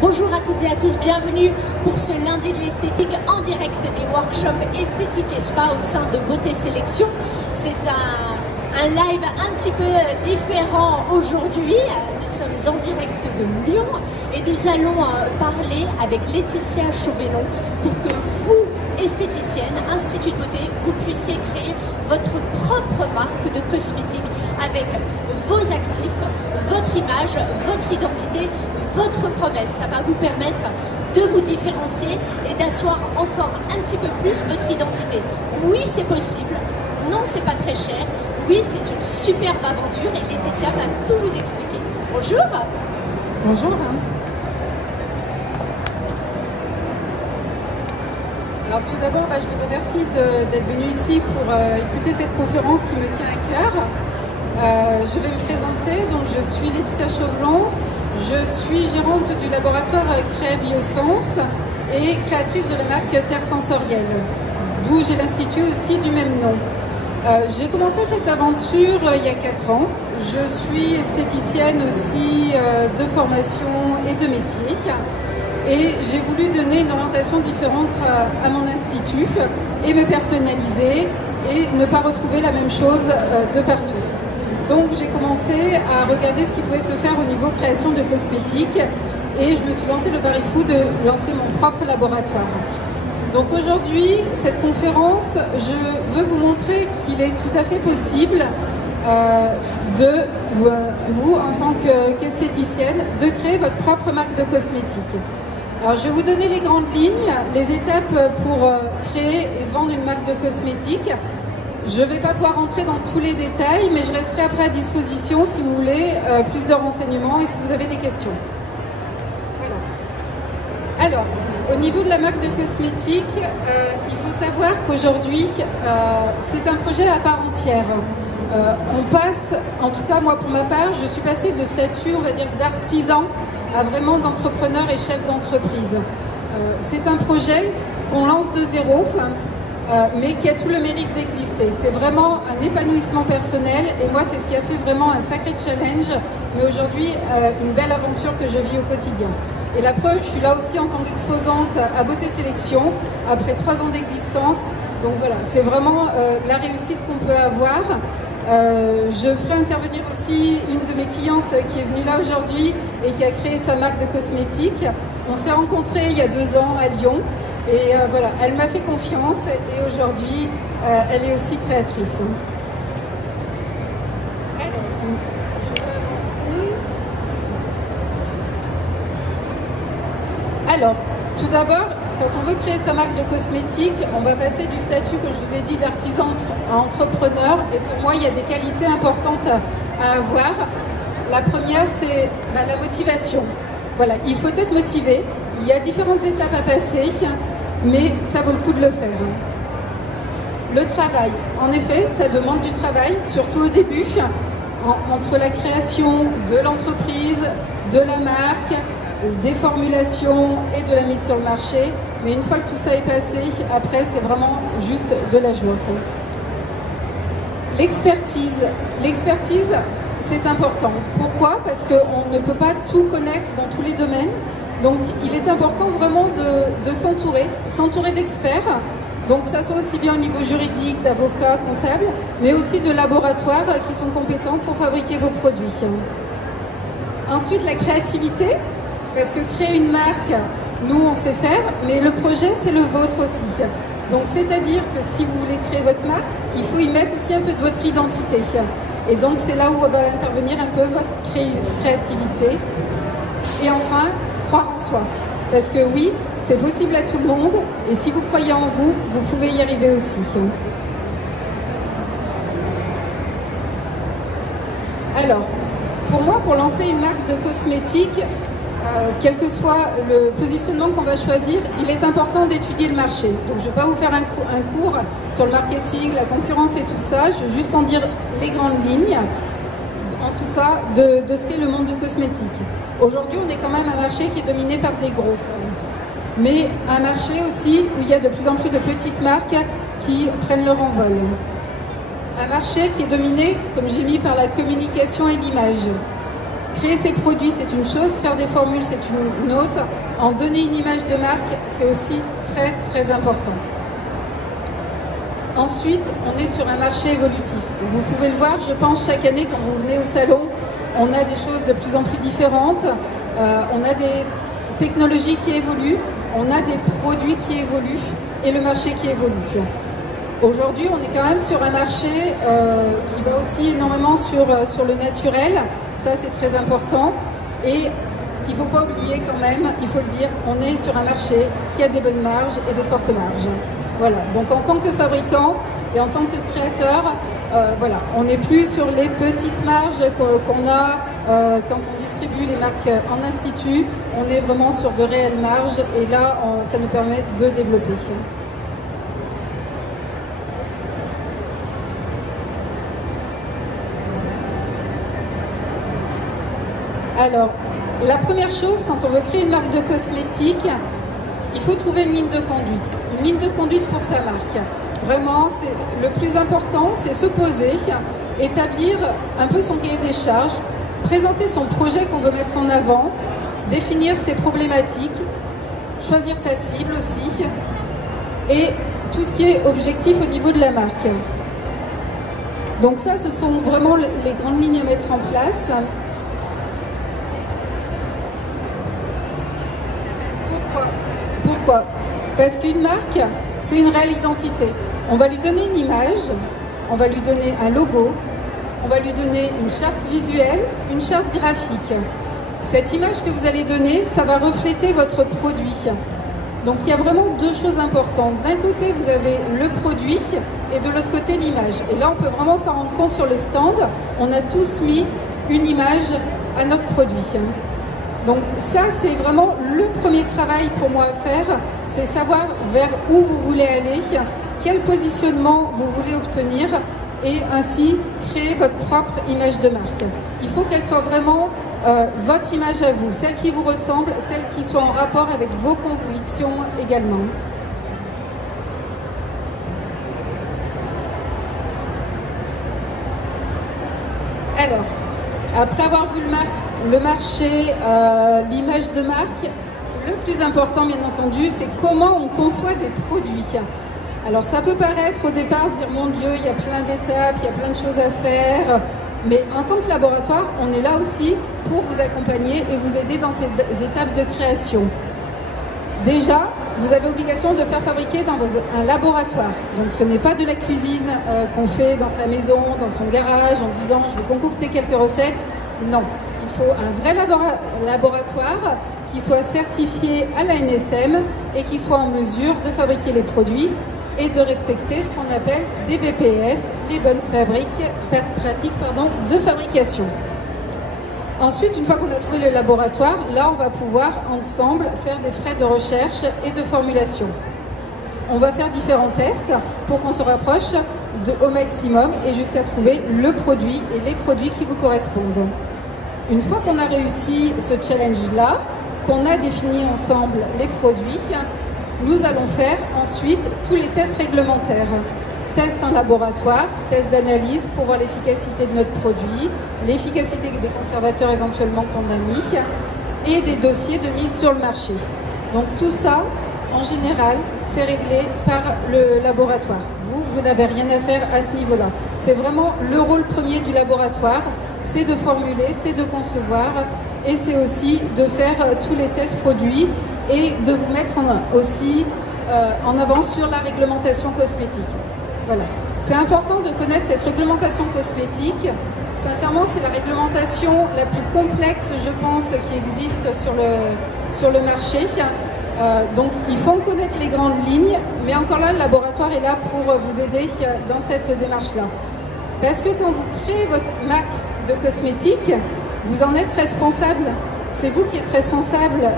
Bonjour à toutes et à tous, bienvenue pour ce lundi de l'esthétique en direct des workshops esthétique et spa au sein de Beauté Sélection. C'est un live un petit peu différent aujourd'hui. Nous sommes en direct de Lyon et nous allons parler avec Laetitia Chauvelon pour que vous, esthéticienne, institut de beauté, vous puissiez créer votre propre marque de cosmétiques avec vos actifs, votre image, votre identité, votre promesse. Ça va vous permettre de vous différencier et d'asseoir encore un petit peu plus votre identité. Oui, c'est possible. Non, c'est pas très cher. Oui, c'est une superbe aventure et Laetitia va tout vous expliquer. Bonjour. Bonjour. Alors tout d'abord, je vous remercie d'être venu ici pour écouter cette conférence qui me tient à cœur. Je vais me présenter, donc je suis Laetitia Chauvelon, je suis gérante du laboratoire Créa Biosens et créatrice de la marque Terre Sensorielle, d'où j'ai l'institut aussi du même nom. J'ai commencé cette aventure il y a 4 ans. Je suis esthéticienne aussi de formation et de métier. Et j'ai voulu donner une orientation différente à mon institut et me personnaliser et ne pas retrouver la même chose de partout. Donc j'ai commencé à regarder ce qui pouvait se faire au niveau création de cosmétiques et je me suis lancé le pari fou de lancer mon propre laboratoire. Donc aujourd'hui, cette conférence, je veux vous montrer qu'il est tout à fait possible de vous, en tant qu'esthéticienne, de créer votre propre marque de cosmétiques. Alors je vais vous donner les grandes lignes, les étapes pour créer et vendre une marque de cosmétiques. Je ne vais pas pouvoir rentrer dans tous les détails, mais je resterai après à disposition si vous voulez plus de renseignements et si vous avez des questions. Voilà. Alors, au niveau de la marque de cosmétiques, il faut savoir qu'aujourd'hui, c'est un projet à part entière. On passe, en tout cas moi pour ma part, je suis passée de statut, on va dire, d'artisan à vraiment d'entrepreneur et chef d'entreprise. C'est un projet qu'on lance de zéro, mais qui a tout le mérite d'exister. C'est vraiment un épanouissement personnel et moi c'est ce qui a fait vraiment un sacré challenge, mais aujourd'hui une belle aventure que je vis au quotidien. Et la preuve, je suis là aussi en tant qu'exposante à Beauté Sélection, après 3 ans d'existence. Donc voilà, c'est vraiment la réussite qu'on peut avoir. Je ferai intervenir aussi une de mes clientes qui est venue là aujourd'hui et qui a créé sa marque de cosmétiques. On s'est rencontrés il y a 2 ans à Lyon et voilà, elle m'a fait confiance et aujourd'hui, elle est aussi créatrice. Alors, tout d'abord, quand on veut créer sa marque de cosmétiques, on va passer du statut, comme je vous ai dit, d'artisan à entrepreneur. Et pour moi, il y a des qualités importantes à avoir. La première, c'est la motivation. Voilà, il faut être motivé. Il y a différentes étapes à passer, mais ça vaut le coup de le faire. Le travail, en effet, ça demande du travail, surtout au début, entre la création de l'entreprise, de la marque, des formulations et de la mise sur le marché. Mais une fois que tout ça est passé, après, c'est vraiment juste de la joie. L'expertise, c'est important. Pourquoi? Parce qu'on ne peut pas tout connaître dans tous les domaines. Donc, il est important vraiment de s'entourer d'experts. Donc, que ça soit aussi bien au niveau juridique, d'avocats, comptables, mais aussi de laboratoires qui sont compétents pour fabriquer vos produits. Ensuite, la créativité. Parce que créer une marque, nous on sait faire, mais le projet c'est le vôtre aussi. Donc c'est-à-dire que si vous voulez créer votre marque, il faut y mettre aussi un peu de votre identité. Et donc c'est là où va intervenir un peu votre créativité. Et enfin, croire en soi. Parce que oui, c'est possible à tout le monde, et si vous croyez en vous, vous pouvez y arriver aussi. Alors, pour moi, pour lancer une marque de cosmétiques, quel que soit le positionnement qu'on va choisir, il est important d'étudier le marché. Donc je ne vais pas vous faire un cours sur le marketing, la concurrence et tout ça, je vais juste en dire les grandes lignes, en tout cas de ce qu'est le monde du cosmétique. Aujourd'hui, on est quand même un marché qui est dominé par des gros, mais un marché aussi où il y a de plus en plus de petites marques qui prennent leur envol. Un marché qui est dominé, comme j'ai mis, par la communication et l'image. Créer ses produits, c'est une chose, faire des formules, c'est une autre. En donner une image de marque, c'est aussi très, très important. Ensuite, on est sur un marché évolutif. Vous pouvez le voir, je pense, chaque année, quand vous venez au salon, on a des choses de plus en plus différentes. On a des technologies qui évoluent, on a des produits qui évoluent et le marché qui évolue. Aujourd'hui, on est quand même sur un marché qui va aussi énormément sur le naturel. Ça, c'est très important. Et il ne faut pas oublier quand même, il faut le dire, on est sur un marché qui a des bonnes marges et des fortes marges. Voilà. Donc, en tant que fabricant et en tant que créateur, voilà, on n'est plus sur les petites marges qu'on a quand on distribue les marques en institut. On est vraiment sur de réelles marges et là, ça nous permet de développer. Alors, la première chose, quand on veut créer une marque de cosmétiques, il faut trouver une ligne de conduite. Une ligne de conduite pour sa marque. Vraiment, le plus important, c'est se poser, établir un peu son cahier des charges, présenter son projet qu'on veut mettre en avant, définir ses problématiques, choisir sa cible aussi, et tout ce qui est objectif au niveau de la marque. Donc ça, ce sont vraiment les grandes lignes à mettre en place. Pourquoi ? Parce qu'une marque, c'est une réelle identité. On va lui donner une image, on va lui donner un logo, on va lui donner une charte visuelle, une charte graphique. Cette image que vous allez donner, ça va refléter votre produit. Donc il y a vraiment deux choses importantes. D'un côté, vous avez le produit et de l'autre côté, l'image. Et là, on peut vraiment s'en rendre compte sur les stands. On a tous mis une image à notre produit. Donc ça, c'est vraiment le premier travail pour moi à faire, c'est savoir vers où vous voulez aller, quel positionnement vous voulez obtenir et ainsi créer votre propre image de marque. Il faut qu'elle soit vraiment votre image à vous, celle qui vous ressemble, celle qui soit en rapport avec vos convictions également. Alors, après avoir vu le marché, l'image de marque, le plus important bien entendu, c'est comment on conçoit des produits. Alors ça peut paraître au départ, se dire mon Dieu, il y a plein d'étapes, il y a plein de choses à faire, mais en tant que laboratoire, on est là aussi pour vous accompagner et vous aider dans ces étapes de création. Déjà, vous avez obligation de faire fabriquer dans un laboratoire. Donc ce n'est pas de la cuisine qu'on fait dans sa maison, dans son garage, en disant je vais concocter quelques recettes. Non, il faut un vrai laboratoire qui soit certifié à l'ANSM et qui soit en mesure de fabriquer les produits et de respecter ce qu'on appelle des BPF, les bonnes pratiques de fabrication. Ensuite, une fois qu'on a trouvé le laboratoire, là, on va pouvoir ensemble faire des frais de recherche et de formulation. On va faire différents tests pour qu'on se rapproche au maximum et jusqu'à trouver le produit et les produits qui vous correspondent. Une fois qu'on a réussi ce challenge-là, qu'on a défini ensemble les produits, nous allons faire ensuite tous les tests réglementaires. Tests en laboratoire, tests d'analyse pour voir l'efficacité de notre produit, l'efficacité des conservateurs éventuellement qu'on a mis et des dossiers de mise sur le marché. Donc tout ça, en général, c'est réglé par le laboratoire. Vous n'avez rien à faire à ce niveau-là. C'est vraiment le rôle premier du laboratoire, c'est de formuler, c'est de concevoir et c'est aussi de faire tous les tests produits et de vous mettre aussi en avant sur la réglementation cosmétique. Voilà. C'est important de connaître cette réglementation cosmétique. Sincèrement, c'est la réglementation la plus complexe, je pense, qui existe sur le marché. Donc, il faut en connaître les grandes lignes, mais encore là, le laboratoire est là pour vous aider dans cette démarche-là. Parce que quand vous créez votre marque de cosmétiques, vous en êtes responsable. C'est vous qui êtes responsable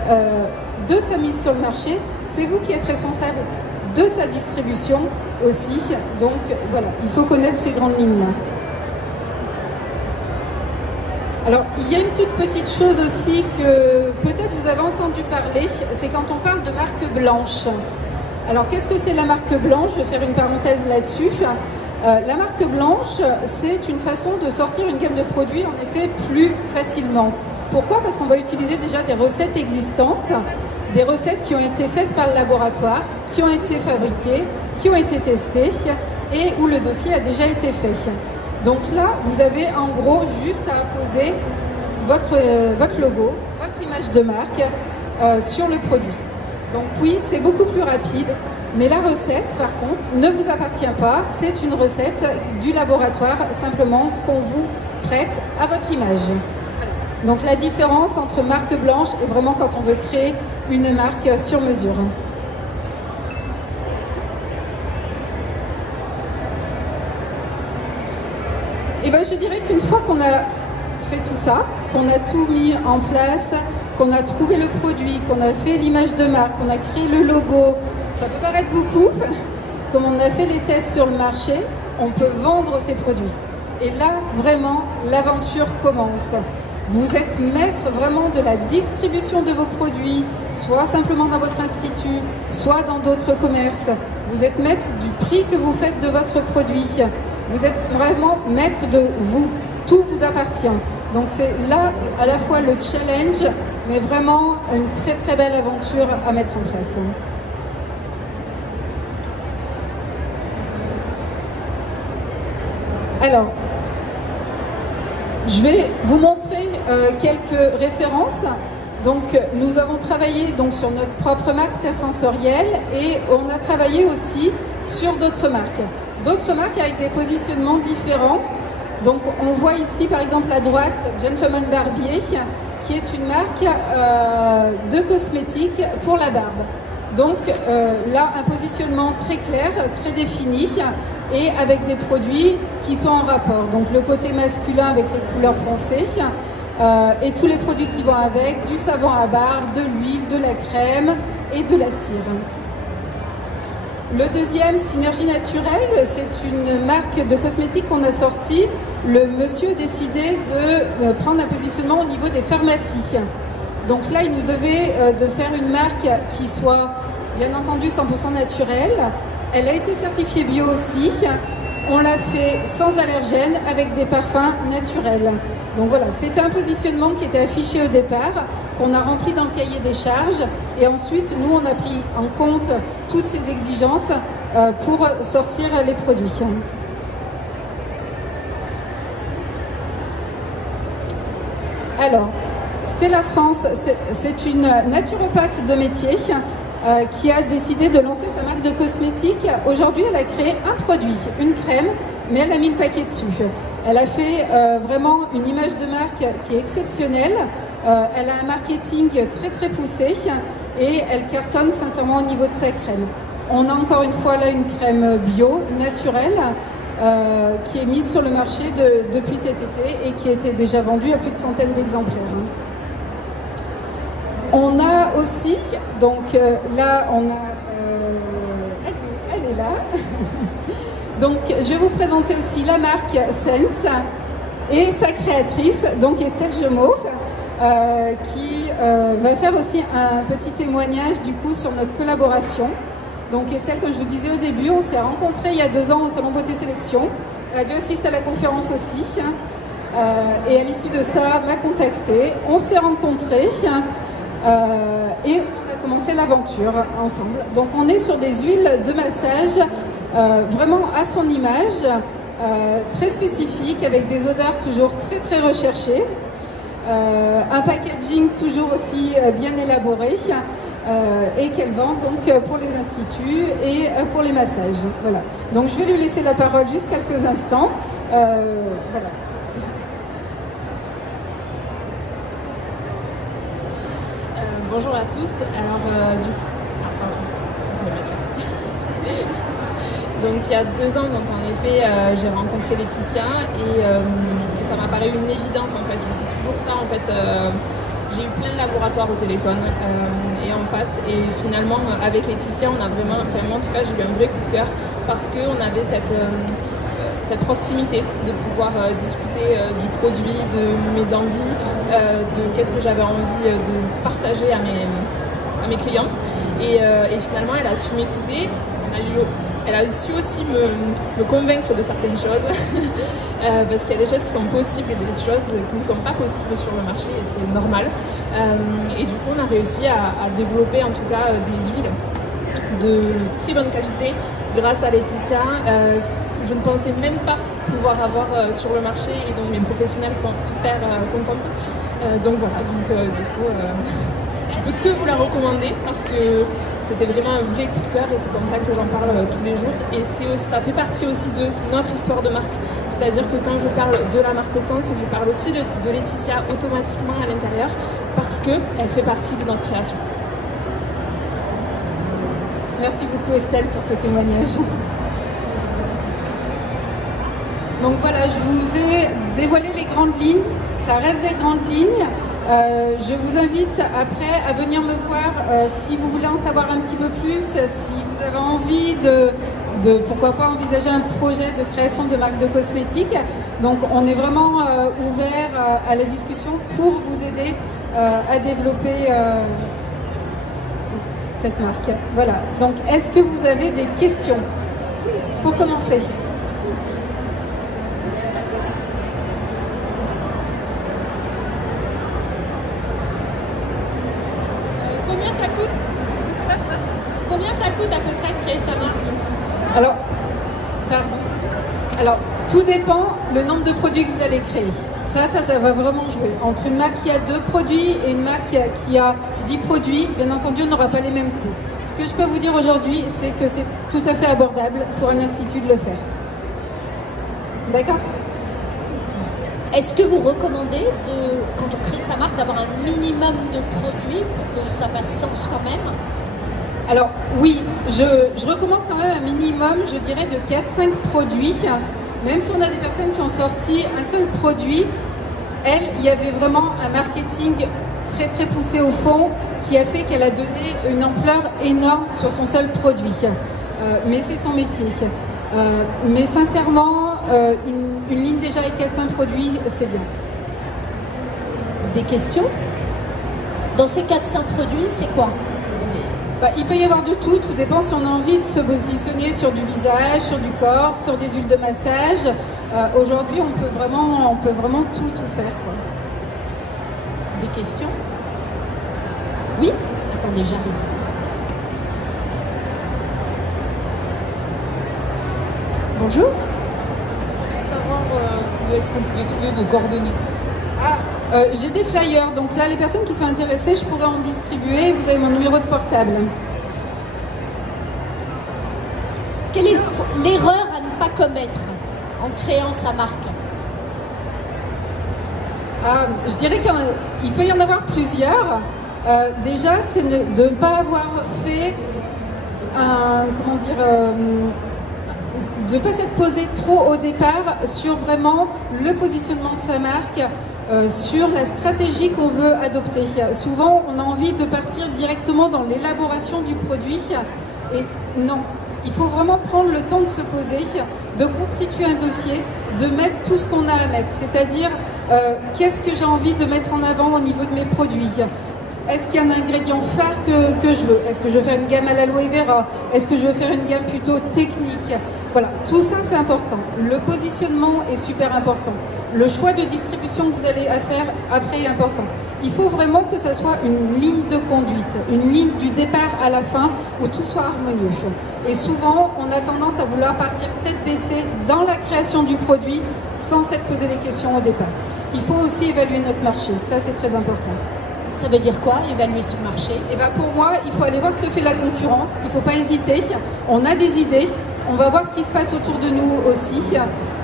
de sa mise sur le marché, c'est vous qui êtes responsable de sa distribution aussi. Donc voilà, il faut connaître ces grandes lignes-là. Alors, il y a une toute petite chose aussi que peut-être vous avez entendu parler, c'est quand on parle de marque blanche. Alors, qu'est-ce que c'est la marque blanche? Je vais faire une parenthèse là-dessus. La marque blanche, c'est une façon de sortir une gamme de produits, en effet, plus facilement. Pourquoi? Parce qu'on va utiliser déjà des recettes existantes, des recettes qui ont été faites par le laboratoire, qui ont été fabriquées, qui ont été testées et où le dossier a déjà été fait. Donc là, vous avez en gros juste à apposer votre logo, votre image de marque sur le produit. Donc oui, c'est beaucoup plus rapide, mais la recette, par contre, ne vous appartient pas. C'est une recette du laboratoire, simplement qu'on vous prête à votre image. Donc la différence entre marque blanche et vraiment quand on veut créer une marque sur mesure. Et bien je dirais qu'une fois qu'on a fait tout ça, qu'on a tout mis en place, qu'on a trouvé le produit, qu'on a fait l'image de marque, qu'on a créé le logo, ça peut paraître beaucoup, comme on a fait les tests sur le marché, on peut vendre ces produits. Et là, vraiment, l'aventure commence. Vous êtes maître vraiment de la distribution de vos produits, soit simplement dans votre institut, soit dans d'autres commerces. Vous êtes maître du prix que vous faites de votre produit. Vous êtes vraiment maître de vous. Tout vous appartient. Donc c'est là à la fois le challenge, mais vraiment une très très belle aventure à mettre en place. Alors, je vais vous montrer quelques références. Donc, nous avons travaillé donc, sur notre propre marque Terre Sensorielle et on a travaillé aussi sur d'autres marques. D'autres marques avec des positionnements différents. Donc, on voit ici, par exemple, à droite, Gentleman Barbier, qui est une marque de cosmétiques pour la barbe. Donc, là, un positionnement très clair, très défini et avec des produits qui sont en rapport. Donc, le côté masculin avec les couleurs foncées et tous les produits qui vont avec, du savon à barbe, de l'huile, de la crème et de la cire. Le deuxième, Synergie Naturelle, c'est une marque de cosmétiques qu'on a sorti. Le monsieur a décidé de prendre un positionnement au niveau des pharmacies. Donc là, il nous devait de faire une marque qui soit, bien entendu, 100% naturelle. Elle a été certifiée bio aussi. On l'a fait sans allergènes, avec des parfums naturels. Donc voilà, c'était un positionnement qui était affiché au départ, qu'on a rempli dans le cahier des charges. Et ensuite, nous, on a pris en compte toutes ces exigences pour sortir les produits. Alors, Stella France, c'est une naturopathe de métier qui a décidé de lancer sa marque de cosmétiques. Aujourd'hui, elle a créé un produit, une crème, mais elle a mis le paquet dessus. Elle a fait vraiment une image de marque qui est exceptionnelle. Elle a un marketing très très poussé et elle cartonne sincèrement au niveau de sa crème. On a encore une fois là une crème bio, naturelle, qui est mise sur le marché depuis cet été et qui a été déjà vendue à plus de centaines d'exemplaires. On a aussi, donc là on a, elle est là, donc je vais vous présenter aussi la marque Sense et sa créatrice, donc Estelle Gemot, qui va faire aussi un petit témoignage du coup sur notre collaboration. Donc Estelle, comme je vous disais au début, on s'est rencontrés il y a 2 ans au Salon Beauté Sélection. Elle a dû assister à la conférence aussi. Et à l'issue de ça, m'a contactée. On s'est rencontrés et on a commencé l'aventure ensemble. Donc on est sur des huiles de massage vraiment à son image, très spécifique, avec des odeurs toujours très très recherchées. Un packaging toujours aussi bien élaboré et qu'elle vend donc pour les instituts et pour les massages. Voilà. Donc je vais lui laisser la parole juste quelques instants. Voilà. Bonjour à tous. Alors du coup, donc il y a 2 ans, donc en effet, j'ai rencontré Laetitia et ça m'a paru une évidence en fait. Je dis toujours ça en fait. J'ai eu plein de laboratoires au téléphone et en face, et finalement avec Laetitia, on a vraiment, enfin moi en tout cas, j'ai eu un vrai coup de cœur parce qu'on avait cette proximité de pouvoir discuter du produit, de mes envies, de qu'est-ce que j'avais envie de partager à mes clients. Et finalement, elle a su m'écouter. On a eu Elle a su aussi me convaincre de certaines choses, parce qu'il y a des choses qui sont possibles et des choses qui ne sont pas possibles sur le marché, et c'est normal. Et du coup, on a réussi à développer en tout cas des huiles de très bonne qualité grâce à Laetitia, que je ne pensais même pas pouvoir avoir sur le marché et dont mes professionnels sont hyper contentes. Donc voilà, du coup, je peux que vous la recommander parce que c'était vraiment un vrai coup de cœur et c'est comme ça que j'en parle tous les jours. Et ça fait partie aussi de notre histoire de marque. C'est-à-dire que quand je parle de la marque Sens, je parle aussi de Laetitia automatiquement à l'intérieur parce qu'elle fait partie de notre création. Merci beaucoup Estelle pour ce témoignage. Donc voilà, je vous ai dévoilé les grandes lignes. Ça reste des grandes lignes. Je vous invite après à venir me voir si vous voulez en savoir un petit peu plus, si vous avez envie de pourquoi pas envisager un projet de création de marque de cosmétiques. Donc on est vraiment ouvert à la discussion pour vous aider à développer cette marque. Voilà. Donc est-ce que vous avez des questions pour commencer? Combien ça coûte à peu près de créer sa marque? Alors, tout dépend le nombre de produits que vous allez créer. Ça va vraiment jouer. Entre une marque qui a 2 produits et une marque qui a 10 produits, bien entendu, on n'aura pas les mêmes coûts. Ce que je peux vous dire aujourd'hui, c'est que c'est tout à fait abordable pour un institut de le faire. D'accord? Est-ce que vous recommandez, quand on crée sa marque, d'avoir un minimum de produits pour que ça fasse sens quand même? Alors oui, je recommande quand même un minimum, je dirais, de 4-5 produits. Même si on a des personnes qui ont sorti un seul produit, il y avait vraiment un marketing très très poussé au fond qui a fait qu'elle a donné une ampleur énorme sur son seul produit. Mais c'est son métier. Mais sincèrement, une ligne déjà avec 4-5 produits, c'est bien. Des questions? Dans ces 4-5 produits, c'est quoi? Il peut y avoir de tout dépend si on a envie de se positionner sur du visage, sur du corps, sur des huiles de massage. Aujourd'hui, on peut vraiment tout faire, quoi. Des questions? Oui? Attendez, j'arrive. Bonjour. Je veux savoir où est-ce qu'on pouvait trouver vos coordonnées. J'ai des flyers, donc là les personnes qui sont intéressées, je pourrais en distribuer. Vous avez mon numéro de portable. Quelle est l'erreur à ne pas commettre en créant sa marque? Je dirais qu'il peut y en avoir plusieurs. Déjà, c'est de ne pas avoir fait de ne pas s'être posé trop au départ sur vraiment le positionnement de sa marque, sur la stratégie qu'on veut adopter. Souvent, on a envie de partir directement dans l'élaboration du produit et non. Il faut vraiment prendre le temps de se poser, de constituer un dossier, de mettre tout ce qu'on a à mettre. C'est-à-dire, qu'est-ce que j'ai envie de mettre en avant au niveau de mes produits? Est-ce qu'il y a un ingrédient phare que je veux? Est-ce que je veux faire une gamme à l'aloe vera? Est-ce que je veux faire une gamme plutôt technique? Voilà, tout ça c'est important. Le positionnement est super important. Le choix de distribution que vous allez faire après est important. Il faut vraiment que ça soit une ligne de conduite, une ligne du départ à la fin où tout soit harmonieux. Et souvent, on a tendance à vouloir partir tête baissée dans la création du produit sans s'être posé les questions au départ. Il faut aussi évaluer notre marché, ça c'est très important. Ça veut dire quoi, évaluer son marché? Pour moi, il faut aller voir ce que fait la concurrence, il ne faut pas hésiter. On a des idées, on va voir ce qui se passe autour de nous aussi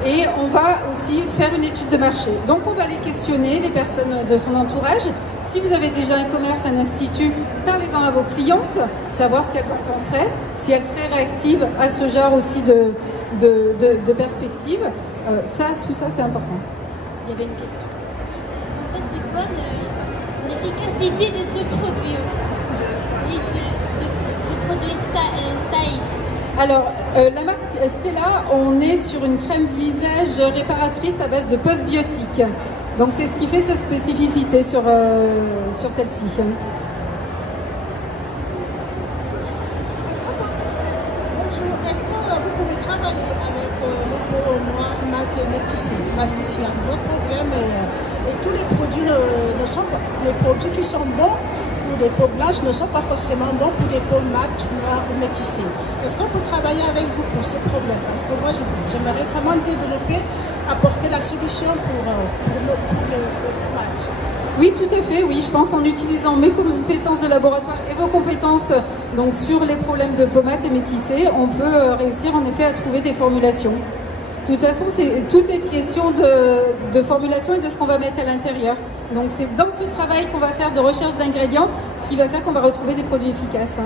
et on va aussi faire une étude de marché. Donc on va aller questionner les personnes de son entourage. Si vous avez déjà un commerce, un institut, parlez-en à vos clientes, savoir ce qu'elles en penseraient, si elles seraient réactives à ce genre aussi de perspective. Tout ça c'est important. Il y avait une question. En fait, c'est quoi l'efficacité de ce produit, de produit Style? Alors, la marque Stella, on est sur une crème visage réparatrice à base de postbiotiques. Donc c'est ce qui fait sa spécificité sur celle-ci. Bonjour, est-ce que travailler avec les peaux noires, mat et métissées parce que c'est un gros problème et tous les produits ne sont pas, les produits qui sont bons pour des peaux blanches ne sont pas forcément bons pour des peaux mat, noires ou métissées. Est-ce qu'on peut travailler avec vous pour ces problèmes? Parce que moi j'aimerais vraiment développer, apporter la solution pour les peaux mat. Oui, tout à fait, oui, je pense en utilisant mes compétences de laboratoire et vos compétences donc, sur les problèmes de peau mat et métissée, on peut réussir en effet à trouver des formulations. De toute façon, tout est question de formulation et de ce qu'on va mettre à l'intérieur. Donc c'est dans ce travail qu'on va faire de recherche d'ingrédients qui va faire qu'on va retrouver des produits efficaces.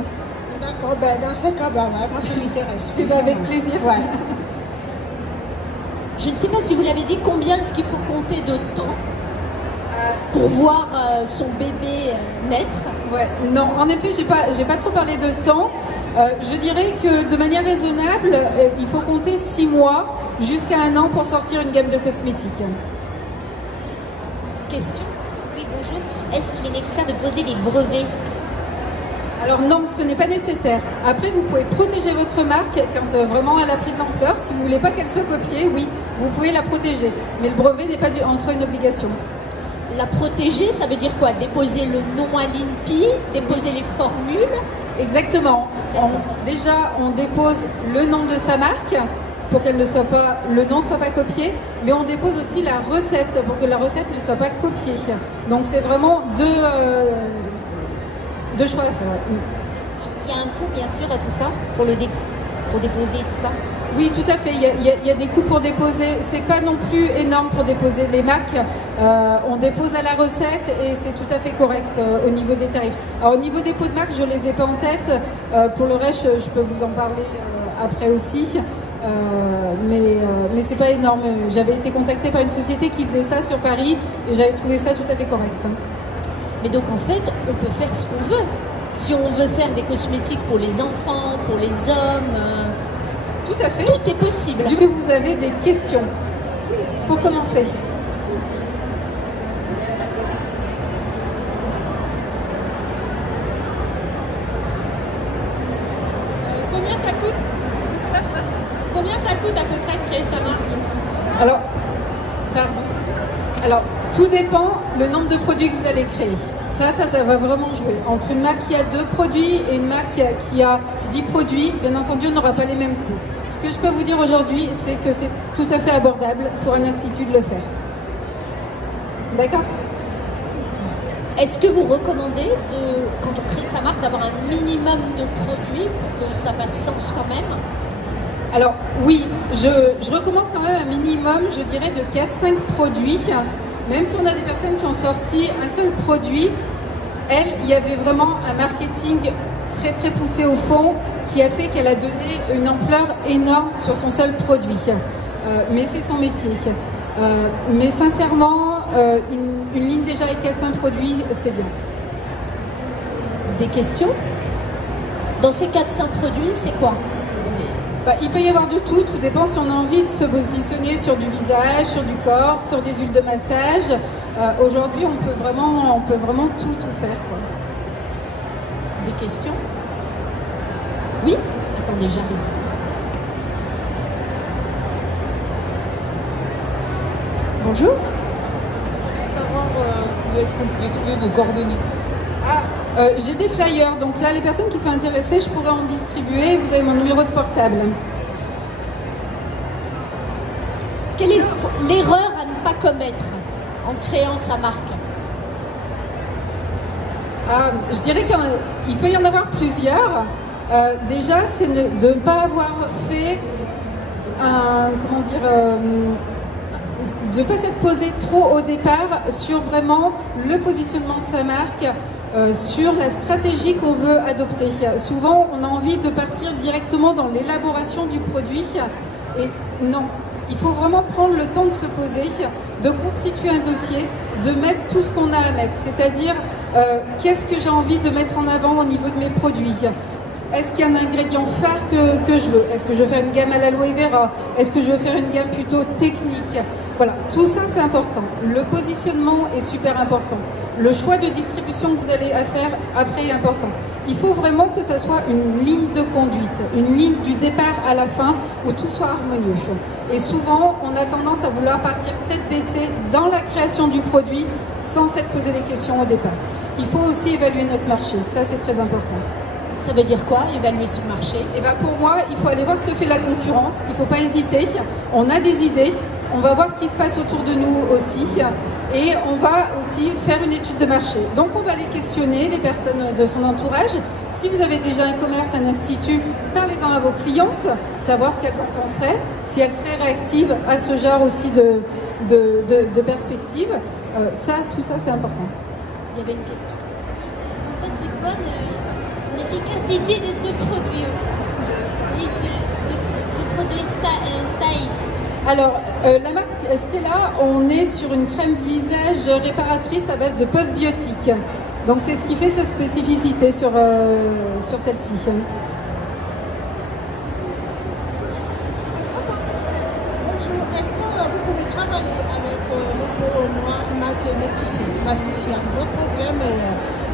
D'accord, ben, dans ce cas, ben, ouais, moi ça m'intéresse. Et ben, avec plaisir. Ouais. Je ne sais pas si vous l'avez dit, combien est-ce qu'il faut compter de temps pour voir son bébé naître? Ouais, non, en effet, j'ai pas trop parlé de temps. Je dirais que de manière raisonnable, il faut compter 6 mois jusqu'à 1 an pour sortir une gamme de cosmétiques. Question? Oui, bonjour. Est-ce qu'il est nécessaire de poser des brevets? Alors non, ce n'est pas nécessaire. Après, vous pouvez protéger votre marque quand vraiment elle a pris de l'ampleur. Si vous voulez pas qu'elle soit copiée, oui, vous pouvez la protéger. Mais le brevet n'est pas en soi une obligation. La protéger, ça veut dire quoi? Déposer le nom à l'INPI, déposer les formules? Exactement. Déjà, on dépose le nom de sa marque pour qu'elle ne soit pas, le nom ne soit pas copié, mais on dépose aussi la recette pour que la recette ne soit pas copiée. Donc c'est vraiment deux choix à faire. Il y a un coût, bien sûr, à tout ça, pour déposer tout ça? Oui, tout à fait. Il y a des coûts pour déposer. C'est pas non plus énorme pour déposer les marques. On dépose à la recette et c'est tout à fait correct au niveau des tarifs. Alors au niveau des pots de marque, je les ai pas en tête. Pour le reste, je peux vous en parler après aussi. Mais c'est pas énorme. J'avais été contactée par une société qui faisait ça sur Paris et j'avais trouvé ça tout à fait correct. Mais donc en fait, on peut faire ce qu'on veut. Si on veut faire des cosmétiques pour les enfants, pour les hommes, tout à fait. Tout est possible. Du coup, vous avez des questions pour commencer? Combien ça coûte? Combien ça coûte à peu près de créer sa marque? Alors, Alors, tout dépend le nombre de produits que vous allez créer. Ça va vraiment jouer. Entre une marque qui a 2 produits et une marque qui a 10 produits, bien entendu, on n'aura pas les mêmes coûts. Ce que je peux vous dire aujourd'hui, c'est que c'est tout à fait abordable pour un institut de le faire. D'accord? Est-ce que vous recommandez, quand on crée sa marque, d'avoir un minimum de produits pour que ça fasse sens quand même? Alors oui, je recommande quand même un minimum, je dirais, de 4-5 produits. Même si on a des personnes qui ont sorti un seul produit, il y avait vraiment un marketing très très poussé au fond qui a fait qu'elle a donné une ampleur énorme sur son seul produit. Mais c'est son métier. Mais sincèrement, une ligne déjà avec 4-5 produits, c'est bien. Des questions? Dans ces 4-5 produits, c'est quoi? Il peut y avoir de tout dépend si on a envie de se positionner sur du visage, sur du corps, sur des huiles de massage. Aujourd'hui, on peut vraiment tout faire, quoi. Des questions? Oui? Attendez, j'arrive. Bonjour. Je veux savoir où est-ce qu'on pouvait trouver vos coordonnées. J'ai des flyers, donc là les personnes qui sont intéressées, je pourrais en distribuer. Vous avez mon numéro de portable. Quelle est l'erreur à ne pas commettre en créant sa marque? Je dirais qu'il peut y en avoir plusieurs. Déjà, c'est de ne pas avoir fait de ne pas s'être posé trop au départ sur vraiment le positionnement de sa marque, sur la stratégie qu'on veut adopter. Souvent, on a envie de partir directement dans l'élaboration du produit et non. Il faut vraiment prendre le temps de se poser, de constituer un dossier, de mettre tout ce qu'on a à mettre. C'est-à-dire, qu'est-ce que j'ai envie de mettre en avant au niveau de mes produits? Est-ce qu'il y a un ingrédient phare que je veux? Est-ce que je veux faire une gamme à l'aloe vera? Est-ce que je veux faire une gamme plutôt technique? Voilà, tout ça c'est important. Le positionnement est super important. Le choix de distribution que vous allez faire après est important. Il faut vraiment que ça soit une ligne de conduite, une ligne du départ à la fin où tout soit harmonieux. Et souvent, on a tendance à vouloir partir tête baissée dans la création du produit sans s'être posé les questions au départ. Il faut aussi évaluer notre marché, ça c'est très important. Ça veut dire quoi, évaluer son marché? Et ben pour moi, il faut aller voir ce que fait la concurrence, il ne faut pas hésiter. On a des idées, on va voir ce qui se passe autour de nous aussi, et on va aussi faire une étude de marché. Donc on va aller questionner les personnes de son entourage. Si vous avez déjà un commerce, un institut, parlez-en à vos clientes, savoir ce qu'elles en penseraient, si elles seraient réactives à ce genre aussi de perspectives. Tout ça c'est important. Il y avait une question. En fait, c'est quoi l'efficacité de ce produit? De produit Style. Alors, la marque Stella, on est sur une crème visage réparatrice à base de postbiotiques. Donc c'est ce qui fait sa spécificité sur celle-ci. Bonjour, est-ce que vous pouvez travailler avec le peau noire, mat et métissé? Parce que c'est un gros problème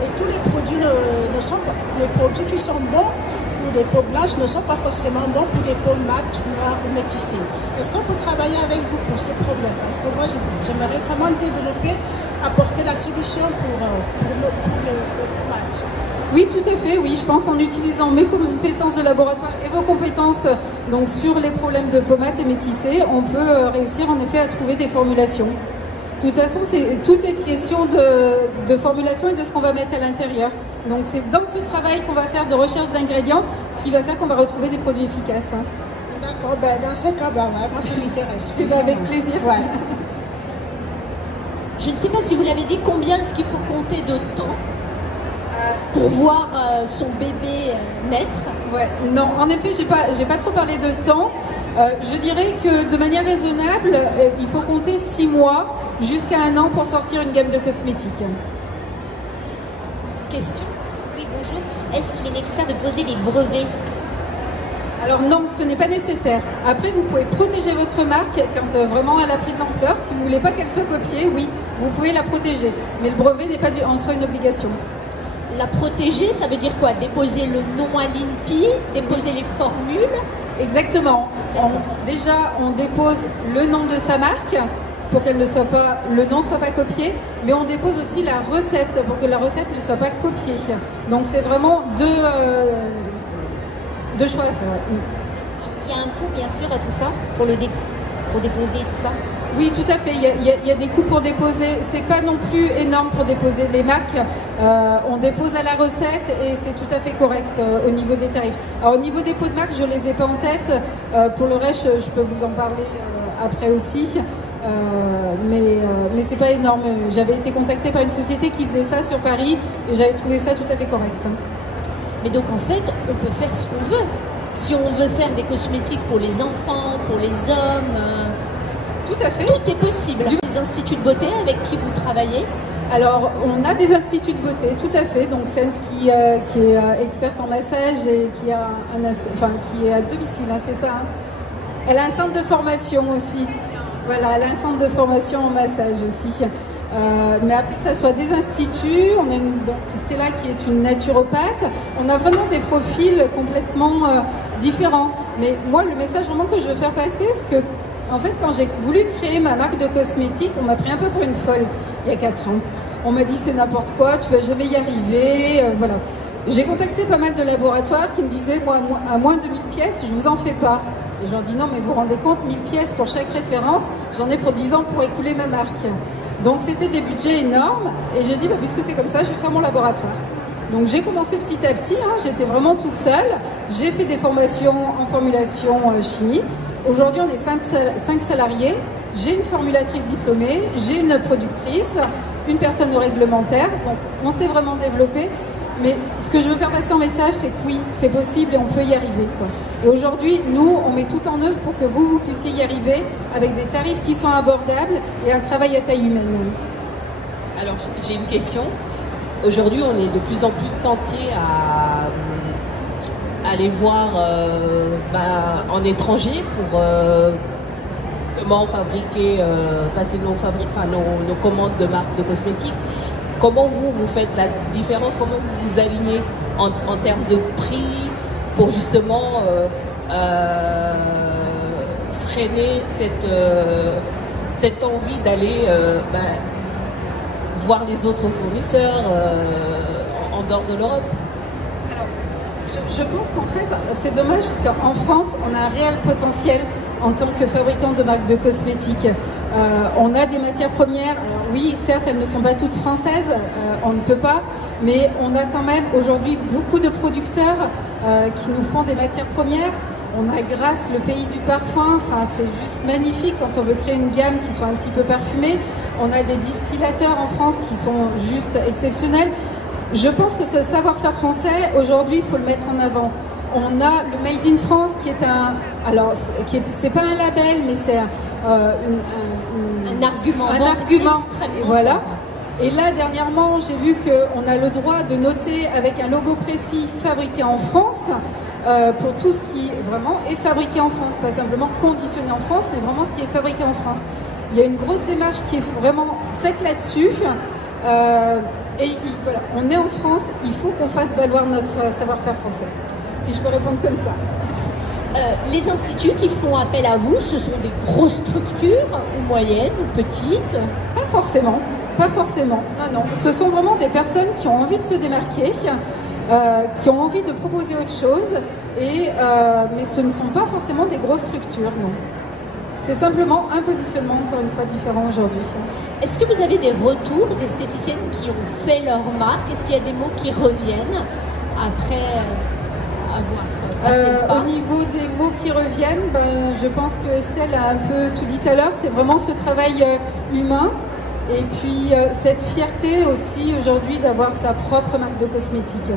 et tous les produits ne sont pas. Les produits qui sont bons pour des peaux blanches ne sont pas forcément bons pour des peaux mat, noires ou métissées. Est-ce qu'on peut travailler avec vous pour ce problème? Parce que moi, j'aimerais vraiment développer, apporter la solution pour le mat. Oui, tout à fait, oui. Je pense en utilisant mes compétences de laboratoire et vos compétences donc, sur les problèmes de peau mat et métissée, on peut réussir en effet à trouver des formulations. De toute façon, tout est question de formulation et de ce qu'on va mettre à l'intérieur. Donc c'est dans ce travail qu'on va faire de recherche d'ingrédients qui va faire qu'on va retrouver des produits efficaces. D'accord, dans ce cas, ouais, moi ça m'intéresse. Et avec plaisir. Ouais. Je ne sais pas si vous l'avez dit, combien est-ce qu'il faut compter de temps pour voir son bébé naître? Ouais, non, en effet, j'ai pas trop parlé de temps. Je dirais que de manière raisonnable, il faut compter 6 mois jusqu'à 1 an pour sortir une gamme de cosmétiques. Question? Oui, bonjour. Est-ce qu'il est nécessaire de poser des brevets? Alors non, ce n'est pas nécessaire. Après, vous pouvez protéger votre marque quand vraiment elle a pris de l'ampleur. Si vous ne voulez pas qu'elle soit copiée, oui, vous pouvez la protéger. Mais le brevet n'est pas en soi une obligation. La protéger, ça veut dire quoi? Déposer le nom à l'INPI, déposer les formules? Exactement. On dépose le nom de sa marque pour que le nom ne soit pas copié, mais on dépose aussi la recette pour que la recette ne soit pas copiée. Donc c'est vraiment deux choix à faire. Il y a un coût bien sûr à tout ça pour déposer tout ça? Oui, tout à fait. Il y a des coûts pour déposer. C'est pas non plus énorme pour déposer les marques. On dépose à la recette et c'est tout à fait correct au niveau des tarifs. Alors au niveau des pots de marque, je les ai pas en tête. Pour le reste, je peux vous en parler après aussi. Mais c'est pas énorme. J'avais été contactée par une société qui faisait ça sur Paris et j'avais trouvé ça tout à fait correct. Mais donc en fait, on peut faire ce qu'on veut. Si on veut faire des cosmétiques pour les enfants, pour les hommes, tout à fait. Tout est possible. Des instituts de beauté avec qui vous travaillez? Alors, on a des instituts de beauté, tout à fait. Donc, Sense qui est experte en massage et qui est à domicile, hein, c'est ça. Hein. Elle a un centre de formation aussi. Voilà, elle a un centre de formation en massage aussi. Mais après que ça soit des instituts, on a une dentiste là qui est une naturopathe. On a vraiment des profils complètement différents. Mais moi, le message vraiment que je veux faire passer, c'est que en fait, quand j'ai voulu créer ma marque de cosmétiques, on m'a pris un peu pour une folle il y a 4 ans. On m'a dit c'est n'importe quoi, tu vas jamais y arriver, voilà. J'ai contacté pas mal de laboratoires qui me disaient moi, à moins de 1000 pièces, je vous en fais pas. Et je leur dis non, mais vous vous rendez compte, 1000 pièces pour chaque référence, j'en ai pour 10 ans pour écouler ma marque. Donc c'était des budgets énormes et j'ai dit puisque c'est comme ça, je vais faire mon laboratoire. Donc j'ai commencé petit à petit, hein, j'étais vraiment toute seule, j'ai fait des formations en formulation chimie. Aujourd'hui on est 5 salariés, j'ai une formulatrice diplômée, j'ai une productrice, une personne au réglementaire, donc on s'est vraiment développé. Mais ce que je veux faire passer en message, c'est que oui, c'est possible et on peut y arriver, quoi. Et aujourd'hui, nous, on met tout en œuvre pour que vous puissiez y arriver avec des tarifs qui sont abordables et un travail à taille humaine. Alors, j'ai une question. Aujourd'hui, on est de plus en plus tenté aller voir en étranger pour justement fabriquer, passer nos commandes de marques de cosmétiques. Comment vous faites la différence? Comment vous vous alignez en termes de prix pour justement freiner cette envie d'aller voir les autres fournisseurs en dehors de l'Europe? Alors, je pense qu'en fait, c'est dommage parce qu'en France, on a un réel potentiel en tant que fabricant de marques de cosmétiques. On a des matières premières. Alors, oui, certes, elles ne sont pas toutes françaises, on ne peut pas, mais on a quand même aujourd'hui beaucoup de producteurs qui nous font des matières premières. On a Grasse, le pays du parfum, enfin, c'est juste magnifique quand on veut créer une gamme qui soit un petit peu parfumée. On a des distillateurs en France qui sont juste exceptionnels. Je pense que ce savoir-faire français, aujourd'hui, il faut le mettre en avant. On a le Made in France qui est c'est pas un label, mais c'est un argument extrêmement voilà. fort. Et là, dernièrement, j'ai vu qu'on a le droit de noter avec un logo précis fabriqué en France pour tout ce qui vraiment est fabriqué en France, pas simplement conditionné en France, mais vraiment ce qui est fabriqué en France. Il y a une grosse démarche qui est vraiment faite là-dessus. Voilà, on est en France, il faut qu'on fasse valoir notre savoir-faire français. Si je peux répondre comme ça. Les instituts qui font appel à vous, ce sont des grosses structures, ou moyennes, ou petites? Pas forcément, pas forcément. Non, non. Ce sont vraiment des personnes qui ont envie de se démarquer, qui ont envie de proposer autre chose, mais ce ne sont pas forcément des grosses structures, non. C'est simplement un positionnement, encore une fois, différent aujourd'hui. Est-ce que vous avez des retours d'esthéticiennes qui ont fait leur marque? Est-ce qu'il y a des mots qui reviennent après avoir passé le pas? Au niveau des mots qui reviennent, je pense que Estelle a un peu tout dit tout à l'heure, c'est vraiment ce travail humain et puis cette fierté aussi aujourd'hui d'avoir sa propre marque de cosmétiques.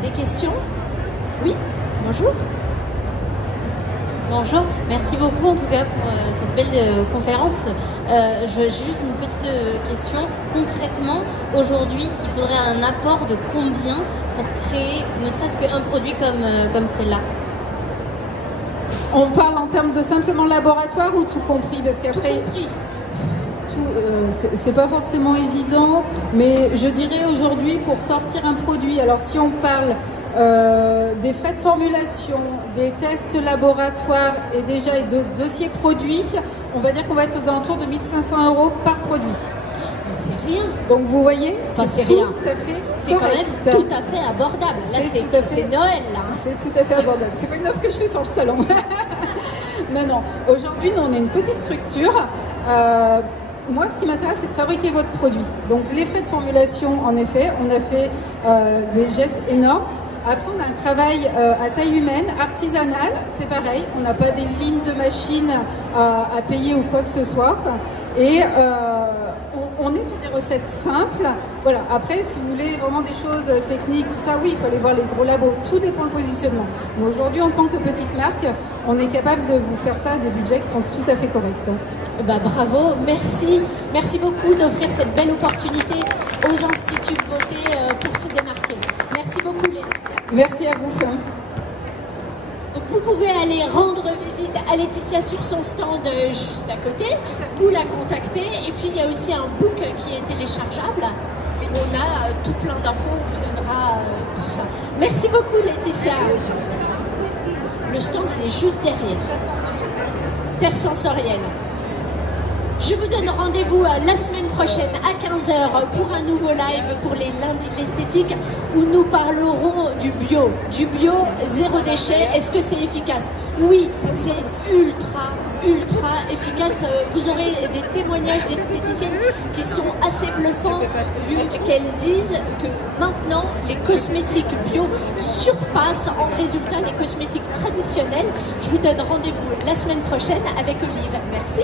Des questions? Oui, bonjour. Bonjour, merci beaucoup en tout cas pour cette belle conférence. J'ai juste une petite question. Concrètement, aujourd'hui, il faudrait un apport de combien pour créer ne serait-ce qu'un produit comme celle-là? On parle en termes de simplement laboratoire ou tout compris? Parce qu'après, c'est pas forcément évident, mais je dirais aujourd'hui pour sortir un produit, alors si on parle des frais de formulation, des tests laboratoires et déjà de dossiers produits, on va dire qu'on va être aux alentours de 1 500 € par produit. Mais c'est rien. Donc vous voyez, c'est rien. Tout à fait. C'est quand même tout à fait abordable. Là, c'est Noël, là. C'est tout à fait abordable. C'est pas une offre que je fais sur le salon. Non, non. Aujourd'hui, nous, on est une petite structure. Moi, ce qui m'intéresse, c'est de fabriquer votre produit. Donc, les frais de formulation, en effet, on a fait des gestes énormes. Après, on a un travail à taille humaine, artisanal, c'est pareil. On n'a pas des lignes de machines à payer ou quoi que ce soit. Et on est sur des recettes simples. Voilà. Après, si vous voulez vraiment des choses techniques, tout ça, oui, il faut aller voir les gros labos. Tout dépend du positionnement. Mais aujourd'hui, en tant que petite marque, on est capable de vous faire ça à des budgets qui sont tout à fait corrects. Bravo, merci. Merci beaucoup d'offrir cette belle opportunité aux instituts de beauté pour se démarquer. Merci beaucoup, Laetitia. Merci à vous. Donc vous pouvez aller rendre visite à Laetitia sur son stand juste à côté, vous la contacter, et puis il y a aussi un book qui est téléchargeable. On a tout plein d'infos, on vous donnera tout ça. Merci beaucoup, Laetitia. Le stand, il est juste derrière. Terre sensorielle. Je vous donne rendez-vous la semaine prochaine à 15h pour un nouveau live pour les lundis de l'esthétique où nous parlerons du bio. Du bio, zéro déchet. Est-ce que c'est efficace? Oui, c'est ultra efficace. Vous aurez des témoignages d'esthéticiennes qui sont assez bluffants vu qu'elles disent que maintenant les cosmétiques bio surpassent en résultat les cosmétiques traditionnels. Je vous donne rendez-vous la semaine prochaine avec Olive. Merci.